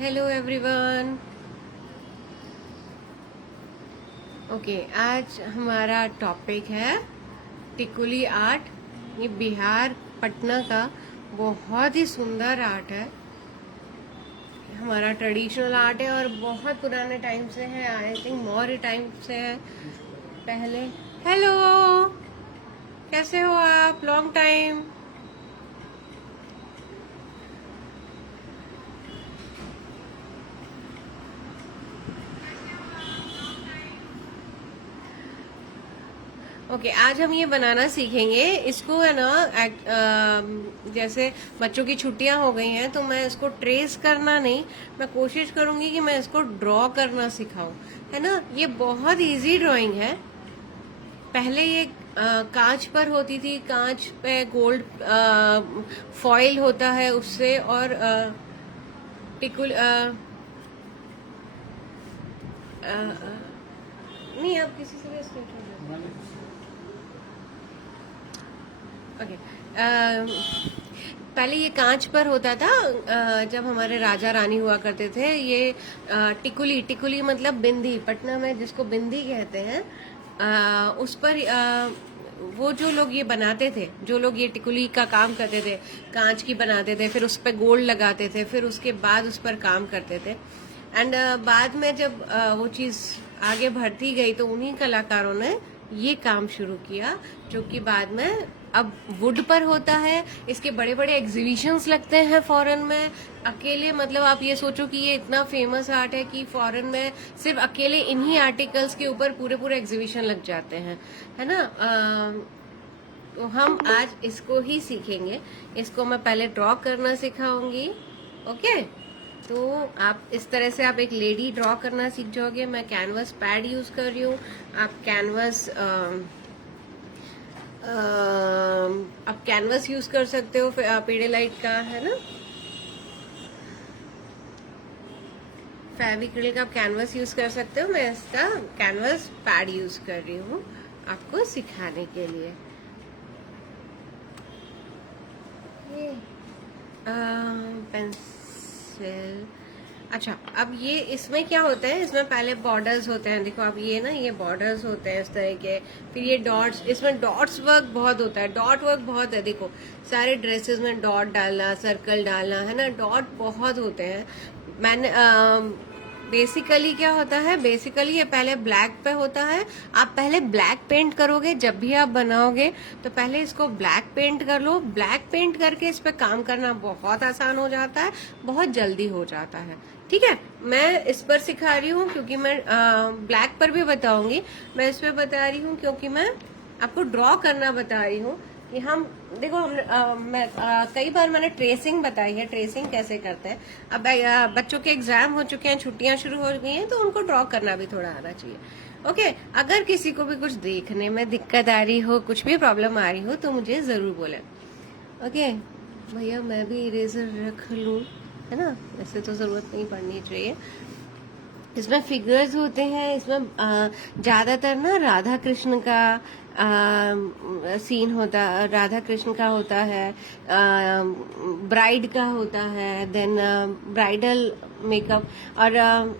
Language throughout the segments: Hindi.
Hello everyone. ओके, आज हमारा टॉपिक है टिकुली आर्ट। ये बिहार पटना का बहुत ही सुंदर आर्ट है। हमारा ट्रेडिशनल आर्ट है और बहुत पुराने टाइम से है। आई थिंक मौर्य टाइम से है पहले। हेलो, कैसे हो आप? Long time. ओके, आज हम ये बनाना सीखेंगे। इसको है ना जैसे बच्चों की छुट्टियां हो गई हैं तो मैं इसको ट्रेस करना नहीं, मैं कोशिश करूंगी कि मैं इसको ड्रॉ करना सिखाऊं, है ना। ये बहुत इजी ड्राइंग है। पहले ये कांच पर होती थी, कांच पे गोल्ड फॉइल होता है उससे, और टिकुल नहीं, आप किसी से भी स्क्रीनशॉट। ओके, पहले ये कांच पर होता था। जब हमारे राजा रानी हुआ करते थे, ये टिकुली, टिकुली मतलब बिंदी, पटना में जिसको बिंदी कहते हैं, उस पर वो जो लोग ये बनाते थे, जो लोग ये टिकुली का काम करते थे, कांच की बनाते थे, फिर उस पर गोल्ड लगाते थे, फिर उसके बाद उस पर काम करते थे। एंड बाद में जब वो चीज आगे बढ़ती गई तो उन्हीं कलाकारों ने ये काम शुरू किया, जो कि बाद में अब वुड पर होता है। इसके बड़े बड़े एग्जीबिशंस लगते हैं फॉरेन में। अकेले मतलब आप ये सोचो कि ये इतना फेमस आर्ट है कि फॉरेन में सिर्फ अकेले इन्हीं आर्टिकल्स के ऊपर पूरे पूरे एग्जीबिशन लग जाते हैं, है ना। तो हम आज इसको ही सीखेंगे। इसको मैं पहले ड्रॉ करना सिखाऊंगी। ओके, तो आप इस तरह से आप एक लेडी ड्रॉ करना सीख जाओगे। मैं कैनवस पैड यूज कर रही हूँ। आप कैनवस यूज कर सकते हो, पेडेलाइट का, है ना। फेविक्रिल का आप कैनवस यूज कर सकते हो। मैं इसका कैनवस पैड यूज कर रही हूँ आपको सिखाने के लिए। पेंसिल। अच्छा, अब ये इसमें क्या होता है, इसमें पहले बॉर्डर्स होते हैं। देखो आप, ये ना, ये बॉर्डर्स होते हैं इस तरह के। फिर ये डॉट्स, इसमें डॉट्स वर्क बहुत होता है, डॉट वर्क बहुत है। देखो सारे ड्रेसेस में डॉट डालना, सर्कल डालना, है ना, डॉट बहुत होते हैं। मैंने बेसिकली क्या होता है, बेसिकली ये पहले ब्लैक पे होता है। आप पहले ब्लैक पेंट करोगे जब भी आप बनाओगे, तो पहले इसको ब्लैक पेंट कर लो। ब्लैक पेंट करके इस पे काम करना बहुत आसान हो जाता है, बहुत जल्दी हो जाता है। ठीक है, मैं इस पर सिखा रही हूँ क्योंकि मैं ब्लैक पर भी बताऊंगी। मैं इस पे बता रही हूँ क्योंकि मैं आपको ड्रॉ करना बता रही हूँ कि हम देखो, कई बार मैंने ट्रेसिंग बताई है, ट्रेसिंग कैसे करते हैं। अब बच्चों के एग्जाम हो चुके हैं, छुट्टियां शुरू हो गई हैं, तो उनको ड्रॉ करना भी थोड़ा आना चाहिए। ओके, अगर किसी को भी कुछ देखने में दिक्कत आ रही हो, कुछ भी प्रॉब्लम आ रही हो, तो मुझे जरूर बोले। ओके भैया, मैं भी इरेजर रख लूं, है ना। वैसे तो जरूरत नहीं पड़नी चाहिए। इसमें फिगर्स होते हैं। इसमें ज्यादातर ना राधा कृष्ण का सीन होता, राधा कृष्ण का होता है, ब्राइड का होता है, देन ब्राइडल मेकअप, और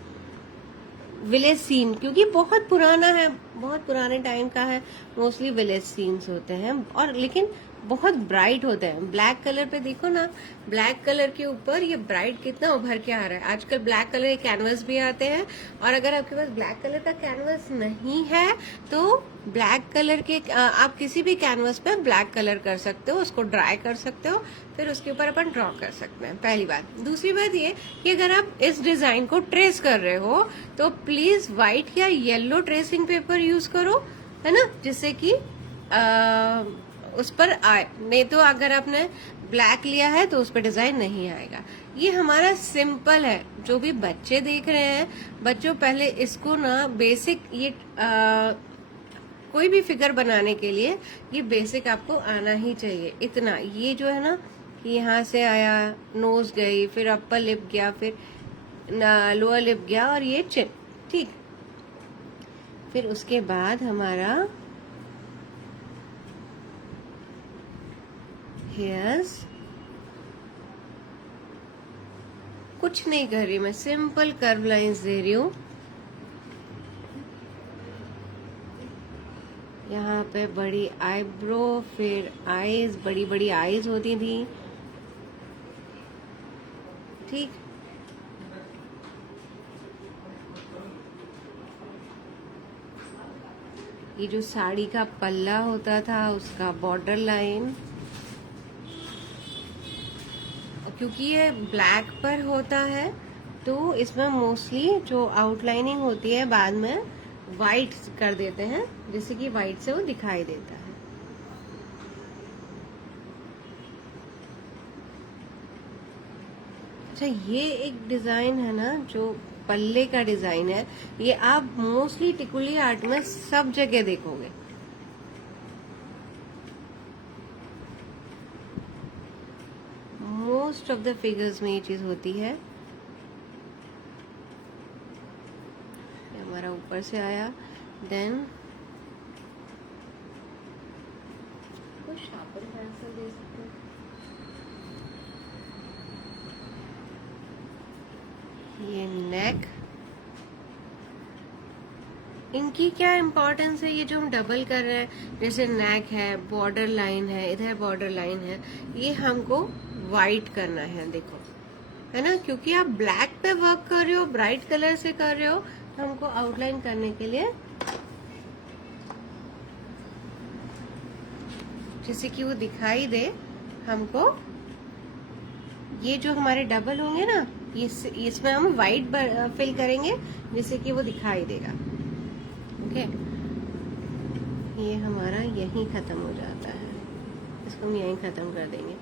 विलेज सीन, क्योंकि बहुत पुराना है, बहुत पुराने टाइम का है। मोस्टली विलेज सीन्स होते हैं, और लेकिन बहुत ब्राइट होते हैं। ब्लैक कलर पे देखो ना, ब्लैक कलर के ऊपर ये ब्राइट कितना उभर के आ रहा है। आजकल ब्लैक कलर के कैनवस भी आते हैं, और अगर आपके पास ब्लैक कलर का कैनवस नहीं है तो ब्लैक कलर के आप किसी भी कैनवस पे ब्लैक कलर कर सकते हो, उसको ड्राई कर सकते हो, फिर उसके ऊपर अपन ड्रॉ कर सकते हैं। पहली बात। दूसरी बात ये कि अगर आप इस डिजाइन को ट्रेस कर रहे हो तो प्लीज व्हाइट या येलो ट्रेसिंग पेपर यूज करो, है ना, जिससे कि उस पर आए। नहीं तो अगर आपने ब्लैक लिया है तो उस पर डिजाइन नहीं आएगा। ये हमारा सिंपल है। जो भी बच्चे देख रहे हैं, बच्चों पहले इसको ना बेसिक, ये कोई भी फिगर बनाने के लिए ये बेसिक आपको आना ही चाहिए। इतना, ये जो है ना, कि यहाँ से आया, नोज गई, फिर अपर लिप गया, फिर लोअर लिप गया, और ये चिन। ठीक, फिर उसके बाद हमारा हेयर्स, कुछ नहीं कर रही, मैं सिंपल कर्व लाइंस दे रही हूँ। यहाँ पे बड़ी आईब्रो, फिर आईज, बड़ी बड़ी आईज होती थी, ठीक। ये जो साड़ी का पल्ला होता था उसका बॉर्डर लाइन, क्योंकि ये ब्लैक पर होता है तो इसमें मोस्टली जो आउटलाइनिंग होती है बाद में वाइट कर देते हैं, जिससे कि वाइट से वो दिखाई देता है। अच्छा, ये एक डिजाइन है ना जो पल्ले का डिजाइन है, ये आप मोस्टली टिकुली आर्ट में सब जगह देखोगे। मोस्ट ऑफ द फिगर्स में ये चीज होती है। हमारा ऊपर से आया, देन कुछ शार्पन पेंसिल दे सकते हैं। ये नेक, इनकी क्या इम्पोर्टेंस है, ये जो हम डबल कर रहे हैं, जैसे नेक है, बॉर्डर लाइन है, इधर बॉर्डर लाइन है, ये हमको वाइट करना है, देखो, है ना, क्योंकि आप ब्लैक पे वर्क कर रहे हो, ब्राइट कलर से कर रहे हो, तो हमको आउटलाइन करने के लिए जैसे कि वो दिखाई दे हमको, ये जो हमारे डबल होंगे ना, इसमें हम वाइट फिल करेंगे जिससे कि वो दिखाई देगा। ओके, ये हमारा यहीं खत्म हो जाता है, इसको हम यहीं खत्म कर देंगे,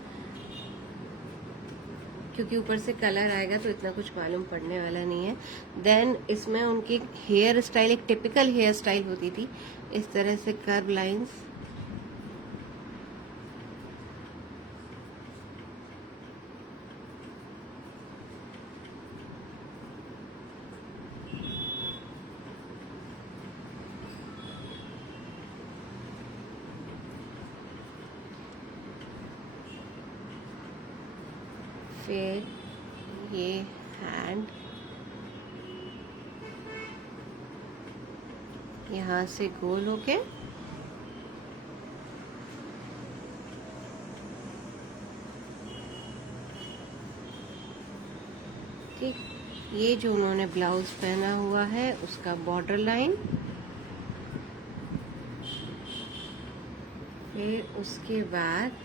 क्योंकि ऊपर से कलर आएगा तो इतना कुछ मालूम पड़ने वाला नहीं है। देन इसमें उनकी हेयर स्टाइल एक टिपिकल हेयर स्टाइल होती थी, इस तरह से कर्व लाइंस, फिर ये हैंड, यहाँ से गोल होके ठीक, ये जो उन्होंने ब्लाउज पहना हुआ है उसका बॉर्डर लाइन, फिर उसके बाद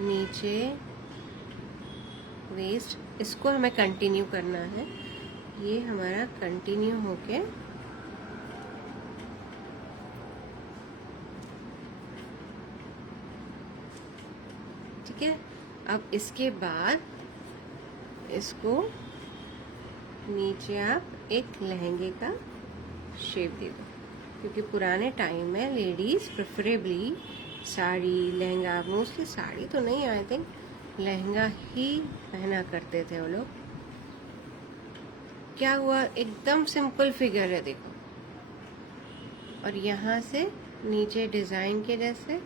नीचे वेस्ट, इसको हमें कंटिन्यू करना है, ये हमारा कंटिन्यू होके ठीक है। अब इसके बाद इसको नीचे आप एक लहंगे का शेप दे दो, क्योंकि पुराने टाइम में ladies preferably sari, lehenga, mostly sari तो नहीं, आई थिंक लहंगा ही पहना करते थे वो लोग। क्या हुआ, एकदम सिंपल फिगर है देखो, और यहाँ से नीचे डिजाइन के जैसे,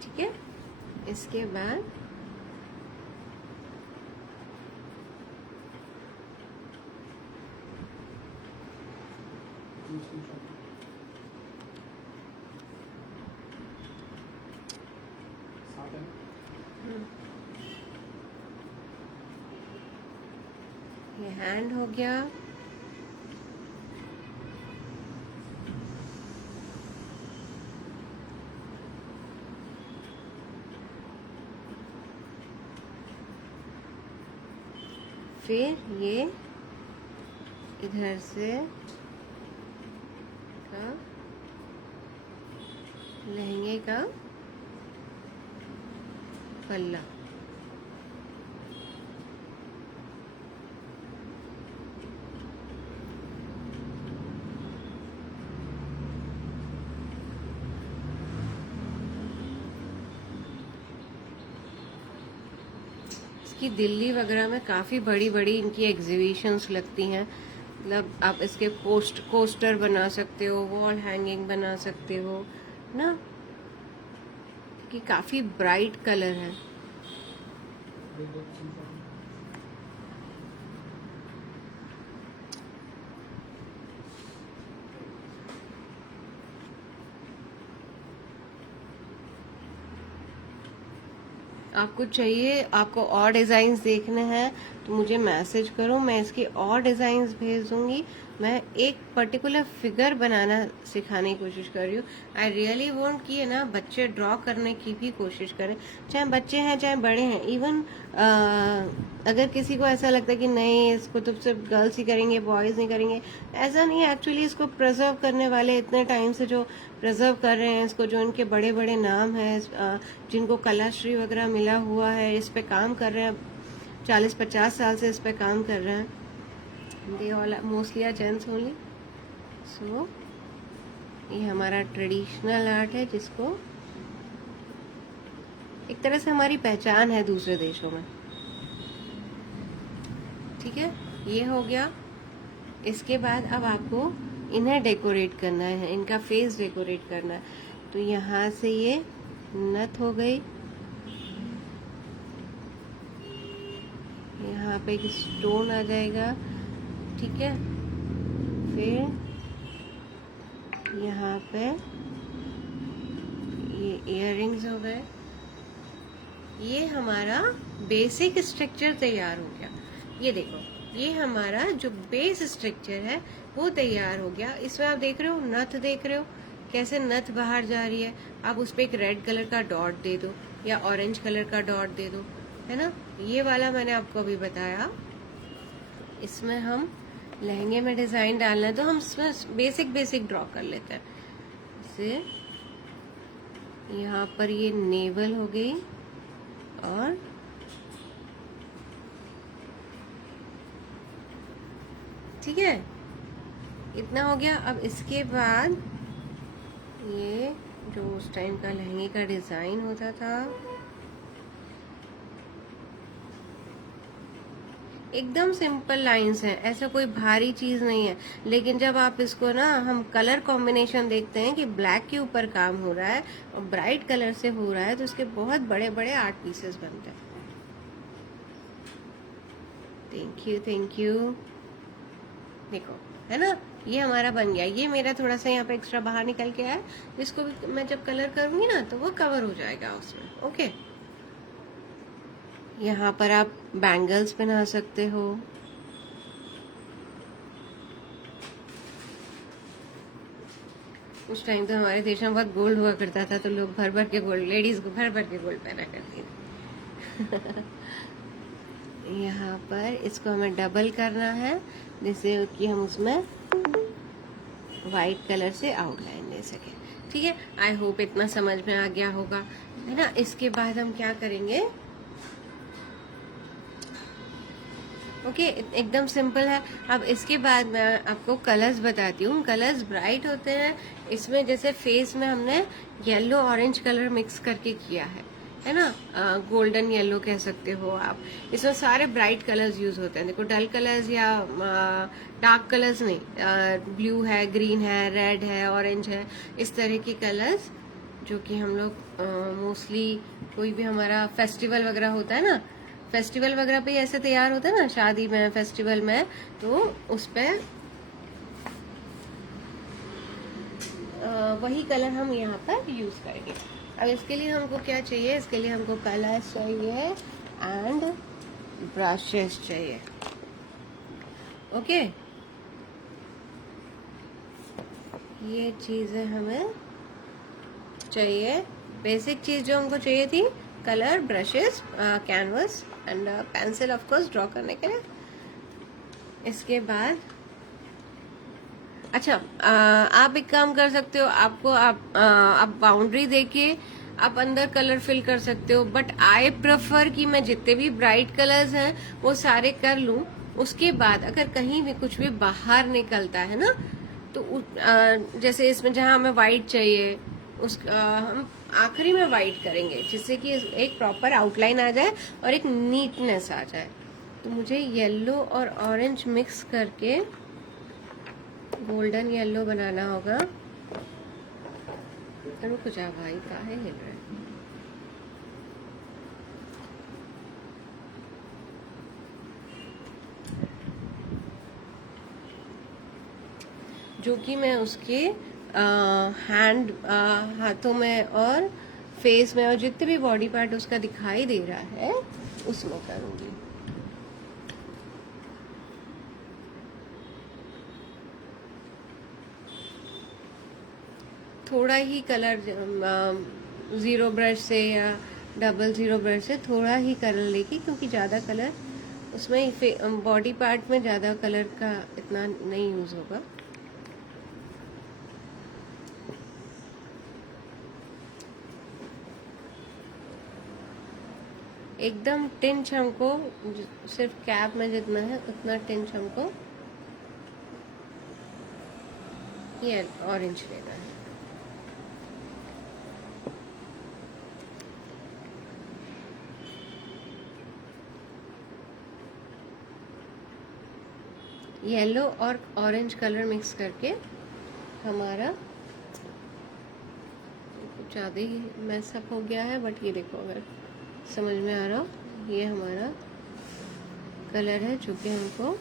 ठीक है। इसके बाद ये हैंड हो गया, फिर ये इधर से का लहंगे का पल्ला, इसकी दिल्ली वगैरह में काफ़ी बड़ी बड़ी इनकी एग्जीबिशंस लगती हैं, मतलब आप इसके कोस्टर बना सकते हो, वॉल हैंगिंग बना सकते हो, ना, कि काफी ब्राइट कलर है। आपको चाहिए, आपको और डिजाइन देखने हैं तो मुझे मैसेज करो, मैं इसकी और डिजाइन भेज दूंगी। मैं एक पर्टिकुलर फिगर बनाना सिखाने की कोशिश कर रही हूँ। आई रियली वांट कि है ना बच्चे ड्रॉ करने की भी कोशिश करें, चाहे बच्चे हैं चाहे बड़े हैं। इवन अगर किसी को ऐसा लगता है कि नहीं इसको तो सिर्फ गर्ल्स ही करेंगे, बॉयज नहीं करेंगे, ऐसा नहीं है। एक्चुअली इसको प्रिजर्व करने वाले इतने टाइम से जो प्रिजर्व कर रहे हैं इसको, जो इनके बड़े बड़े नाम हैं, जिनको कलाश्री वगैरह मिला हुआ है, इस पे काम कर रहे हैं, 40-50 साल से इस पे काम कर रहे हैं। They all mostly are gents only. So ये हमारा ट्रेडिशनल आर्ट है, जिसको एक तरह से हमारी पहचान है दूसरे देशों में। ठीक है, ये हो गया। इसके बाद अब आपको इन्हें डेकोरेट करना है, इनका फेस डेकोरेट करना है। तो यहाँ से ये नथ हो गई, यहाँ पे एक स्टोन आ जाएगा, ठीक है। फिर यहाँ पे ये इयररिंग्स हो गए। ये हमारा बेसिक स्ट्रक्चर तैयार हो गया। ये देखो, ये हमारा जो बेस स्ट्रक्चर है वो तैयार हो गया। इसमें आप देख रहे हो नथ, देख रहे हो कैसे नथ बाहर जा रही है। आप उस पर एक रेड कलर का डॉट दे दो या ऑरेंज कलर का डॉट दे दो, है ना। ये वाला मैंने आपको अभी बताया। इसमें हम लहंगे में डिजाइन डालना है तो हम इसमें बेसिक ड्रॉ कर लेते हैं। जैसे यहाँ पर ये नेवल हो गई, और ठीक है, इतना हो गया। अब इसके बाद ये जो उस टाइम का लहंगे का डिजाइन होता था, एकदम सिंपल लाइंस हैं, ऐसा कोई भारी चीज नहीं है। लेकिन जब आप इसको ना, हम कलर कॉम्बिनेशन देखते हैं कि ब्लैक के ऊपर काम हो रहा है और ब्राइट कलर से हो रहा है, तो इसके बहुत बड़े बड़े आर्ट पीसेस बनते हैं। Thank you. देखो, है ना, ये हमारा बन गया। ये मेरा थोड़ा सा यहाँ पे एक्स्ट्रा बाहर निकल के आया, इसको भी मैं जब कलर करूंगी ना तो वो कवर हो जाएगा उसमें। ओके, यहाँ पर आप बैंगल्स पहना सकते हो। उस टाइम तो हमारे देश में बहुत गोल्ड हुआ करता था, तो लोग भर भर के गोल्ड, लेडीज को भर भर के गोल्ड पहना करती थी। यहाँ पर इसको हमें डबल करना है, जिससे कि हम उसमें वाइट कलर से आउटलाइन दे सके। ठीक है, आई होप इतना समझ में आ गया होगा, है ना। इसके बाद हम क्या करेंगे, ओके, एकदम सिंपल है। अब इसके बाद मैं आपको कलर्स बताती हूँ। कलर्स ब्राइट होते हैं। इसमें जैसे फेस में हमने येलो ऑरेंज कलर मिक्स करके किया है ना, गोल्डन येलो कह सकते हो आप। इसमें सारे ब्राइट कलर्स यूज होते हैं। देखो, डल कलर्स या डार्क कलर्स नहीं, ब्लू है, ग्रीन है, रेड है, ऑरेंज है, इस तरह के कलर्स जो कि हम लोग मोस्टली कोई भी हमारा फेस्टिवल वगैरह होता है ना, फेस्टिवल वगैरह पे ऐसे तैयार होता है ना, शादी में, फेस्टिवल में, तो उस पे वही कलर हम यहाँ पर यूज करेंगे। अब इसके लिए हमको क्या चाहिए, इसके लिए हमको कलर्स चाहिए एंड ब्रशेस चाहिए। ओके, ये चीजें हमें चाहिए। बेसिक चीज जो हमको चाहिए थी, colour, brushes, canvas and pencil of course draw करने के लिए। इसके बाद अच्छा, आप एक काम कर सकते हो, आपको आप बाउंड्री देके आप अंदर कलर फिल कर सकते हो, बट आई प्रेफर कि मैं जितने भी ब्राइट कलर्स हैं वो सारे कर लूं। उसके बाद अगर कहीं भी कुछ भी बाहर निकलता है ना, तो जैसे इसमें जहां हमें व्हाइट चाहिए, उस हम आखिरी में व्हाइट करेंगे, जिससे कि एक प्रॉपर आउटलाइन आ जाए और एक नीटनेस आ जाए। तो मुझे येलो और ऑरेंज मिक्स करके गोल्डन येलो बनाना होगा। रुक जा भाई, काहे हिल रहा है? जो कि मैं उसके हाथों में और फेस में और जितने भी बॉडी पार्ट उसका दिखाई दे रहा है उसमें करूंगी। थोड़ा ही कलर ज़ीरो ब्रश से या डबल ज़ीरो ब्रश से थोड़ा ही कलर लेके, क्योंकि ज़्यादा कलर उसमें बॉडी पार्ट में ज़्यादा कलर का इतना नहीं यूज़ होगा। एकदम टिंच हमको सिर्फ कैप में जितना है उतना टिंच हमको ये ऑरेंज लेना है। येलो और ऑरेंज कलर मिक्स करके हमारा कुछ ज़्यादा ही मैसअप हो गया है, बट ये देखो अगर समझ में आ रहा हो, ये हमारा कलर है जो कि हमको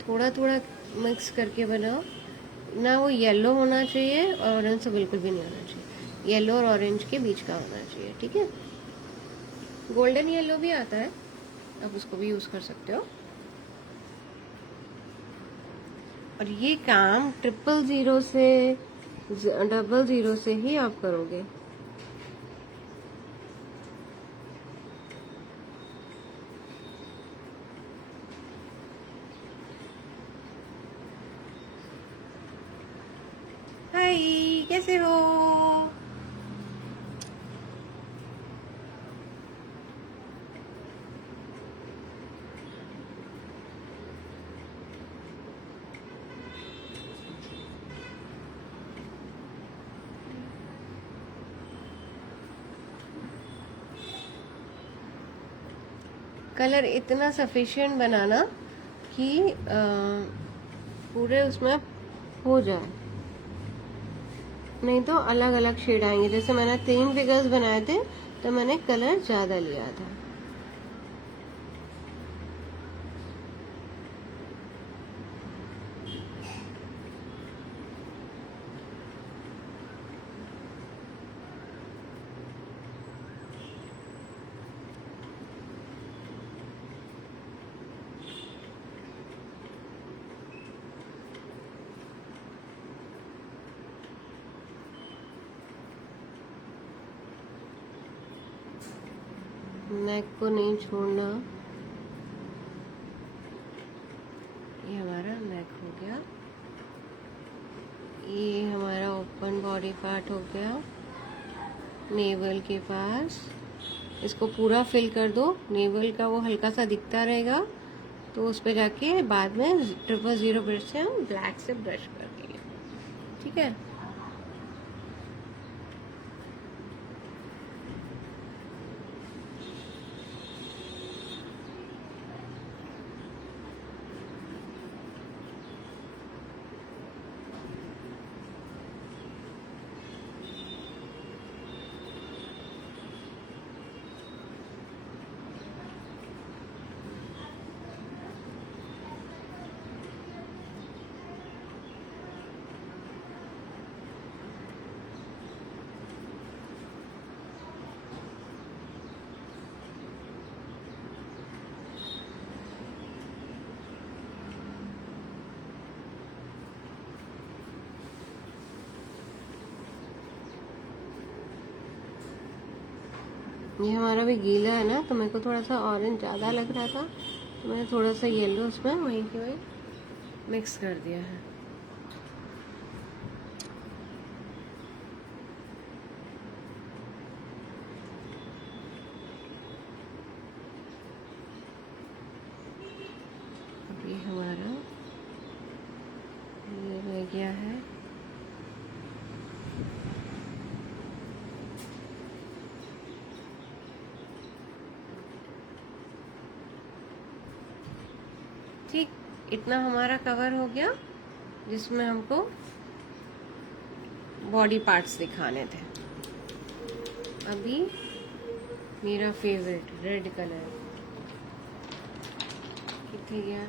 थोड़ा थोड़ा मिक्स करके बनाओ ना। वो येलो होना चाहिए और ऑरेंज से बिल्कुल भी नहीं होना चाहिए, येलो और ऑरेंज के बीच का होना चाहिए, ठीक है। गोल्डन येलो भी आता है, आप उसको भी यूज़ कर सकते हो। और ये काम 000 से 00 से ही आप करोगे। हाय, कैसे हो? कलर इतना सफिशिएंट बनाना कि पूरे उसमें हो जाए, नहीं तो अलग अलग शेड आएंगे। जैसे मैंने 3 फिगर्स बनाए थे तो मैंने कलर ज़्यादा लिया था। नेक को नहीं छोड़ना। ये हमारा नेक हो गया, ये हमारा ओपन बॉडी पार्ट हो गया नेवल के पास। इसको पूरा फिल कर दो, नेवल का वो हल्का सा दिखता रहेगा, तो उस पर जाके बाद में 000 ब्रश से हम ब्लैक से ब्रश कर देंगे, ठीक है। ये हमारा भी गीला है ना, तो मेरे को थोड़ा सा ऑरेंज ज़्यादा लग रहा था, तो मैंने थोड़ा सा येलो उसमें वहीं के वहीं मिक्स कर दिया है। अब ये हमारा ये रह गया है। ठीक, इतना हमारा कवर हो गया जिसमें हमको बॉडी पार्ट्स दिखाने थे। अभी मेरा फेवरेट रेड कलर कितने गया,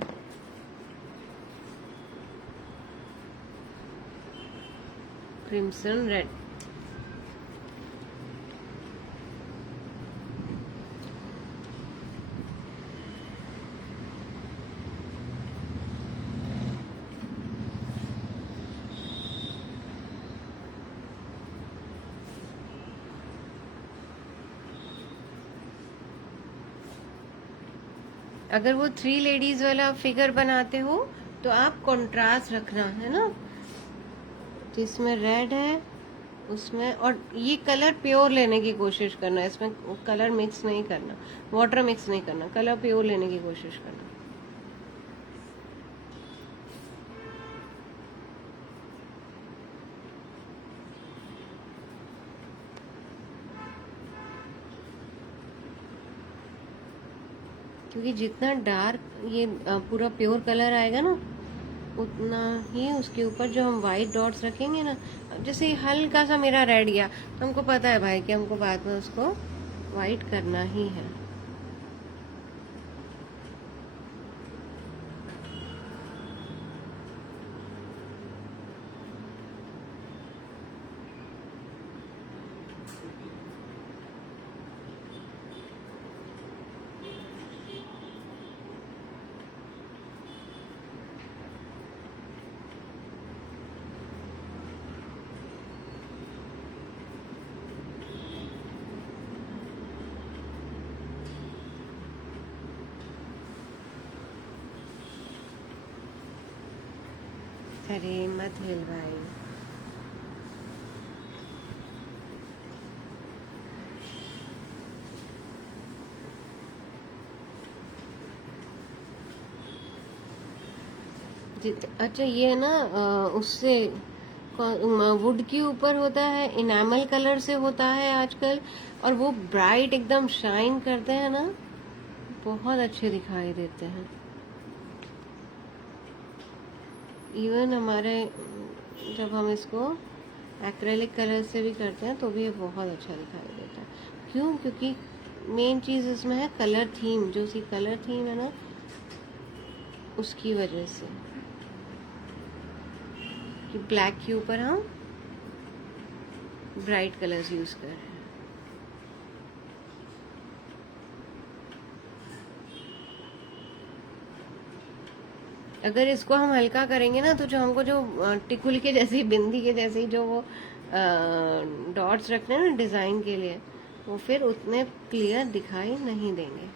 क्रिम्सन रेड। अगर वो 3 लेडीज वाला फिगर बनाते हो तो आप कंट्रास्ट रखना है ना, तो इसमें रेड है उसमें, और ये कलर प्योर लेने की कोशिश करना, इसमें कलर मिक्स नहीं करना, वाटर मिक्स नहीं करना, कलर प्योर लेने की कोशिश करना। क्योंकि जितना डार्क ये पूरा प्योर कलर आएगा ना, उतना ही उसके ऊपर जो हम वाइट डॉट्स रखेंगे ना, जैसे हल्का सा मेरा रेड गया तो हमको पता है भाई कि हमको बाद में उसको वाइट करना ही है। अरे मत हिल भाई। अच्छा ये है ना, उससे वुड के ऊपर होता है, इनामल कलर से होता है आजकल, और वो ब्राइट एकदम शाइन करते हैं ना, बहुत अच्छे दिखाई देते हैं। इवन हमारे जब हम इसको एक्रेलिक कलर से भी करते हैं तो भी ये बहुत अच्छा दिखाई देता है। क्यों? क्योंकि मेन चीज़ इसमें है कलर थीम, जो सी कलर थीम है ना, उसकी वजह से कि ब्लैक के ऊपर हम ब्राइट कलर्स यूज कर रहे हैं। अगर इसको हम हल्का करेंगे ना, तो जो हमको जो टिकुल के जैसी, बिंदी के जैसी जो वो डॉट्स रखने हैं ना डिजाइन के लिए, वो फिर उतने क्लियर दिखाई नहीं देंगे।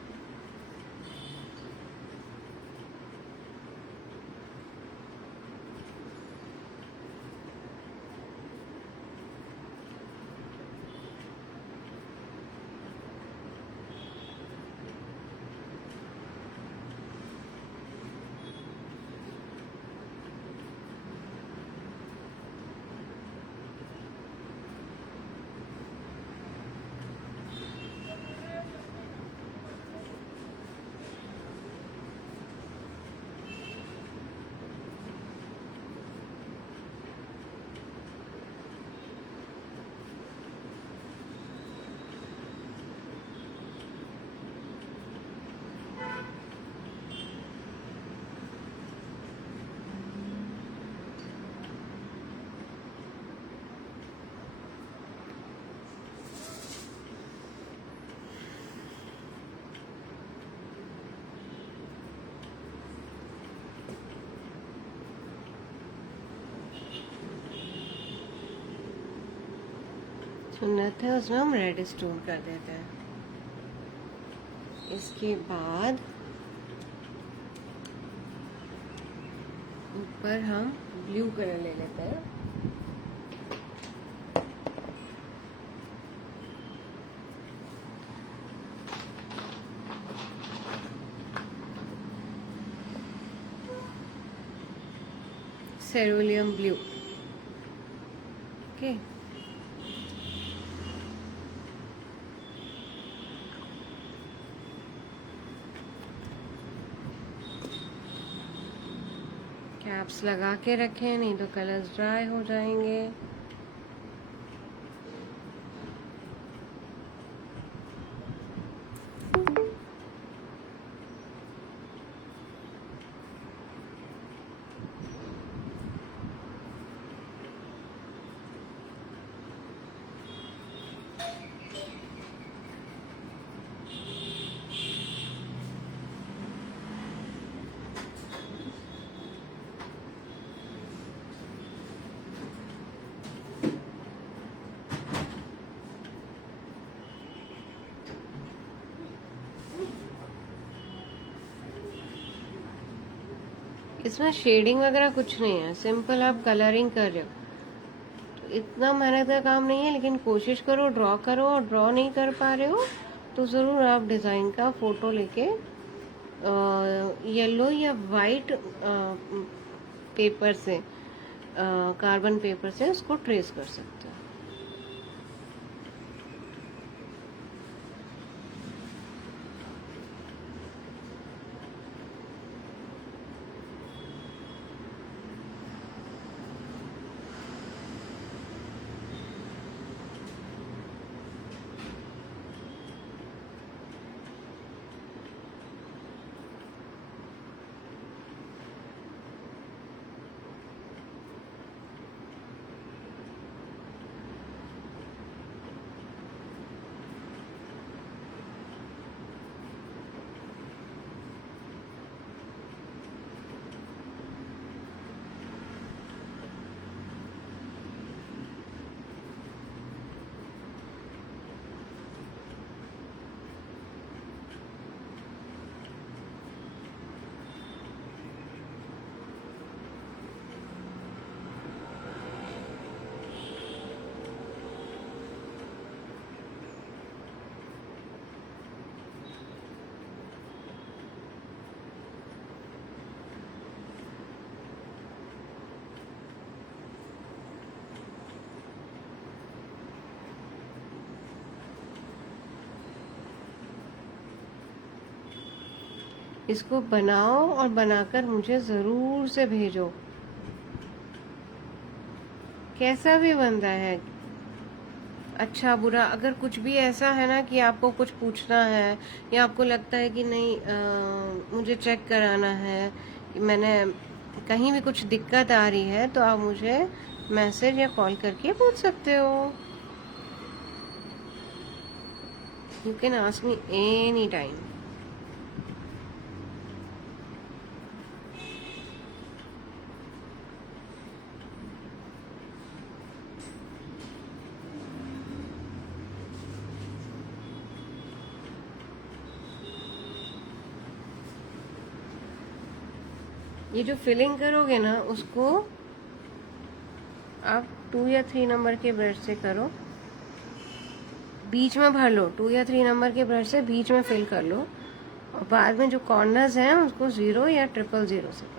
सुन्नत है उसमें हम रेड स्टोन कर देते हैं। इसके बाद ऊपर हम ब्लू कलर ले लेते हैं। सेरुलियम ब्लू। ओके, कैप्स लगा के रखें, नहीं तो कलर्स ड्राई हो जाएंगे। इसमें शेडिंग वगैरह कुछ नहीं है, सिंपल आप कलरिंग कर रहे हो, तो इतना मेहनत का काम नहीं है। लेकिन कोशिश करो, ड्रॉ करो, और ड्रॉ नहीं कर पा रहे हो तो ज़रूर आप डिज़ाइन का फ़ोटो लेके येलो या वाइट पेपर से, कार्बन पेपर से उसको ट्रेस कर सकते हो। इसको बनाओ और बनाकर मुझे ज़रूर से भेजो, कैसा भी बनता है, अच्छा बुरा। अगर कुछ भी ऐसा है ना कि आपको कुछ पूछना है या आपको लगता है कि नहीं मुझे चेक कराना है कि मैंने कहीं भी कुछ दिक्कत आ रही है, तो आप मुझे मैसेज या कॉल करके पूछ सकते हो। You can ask me any time. ये जो फिलिंग करोगे ना, उसको आप 2 या 3 नंबर के ब्रश से करो, बीच में भर लो। 2 या 3 नंबर के ब्रश से बीच में फिल कर लो, और बाद में जो कॉर्नर्स हैं उसको 0 या 000 से करो।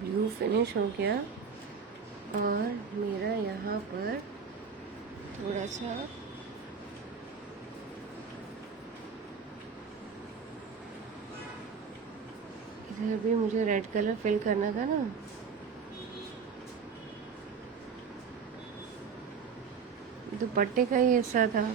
ब्लू फिनिश हो गया, और मेरा यहाँ पर थोड़ा सा इधर भी मुझे रेड कलर फिल करना था ना, दुपट्टे का ही हिस्सा था।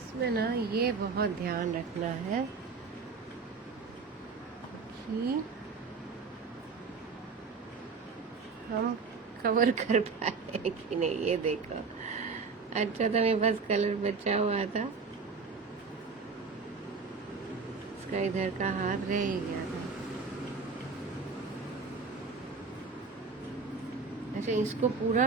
इसमें ना ये बहुत ध्यान रखना है कि हम कवर कर पाए कि नहीं। ये देखो, अच्छा था मेरे पास कलर बचा हुआ था, इसका इधर का हाथ रह ही गया था। अच्छा, इसको पूरा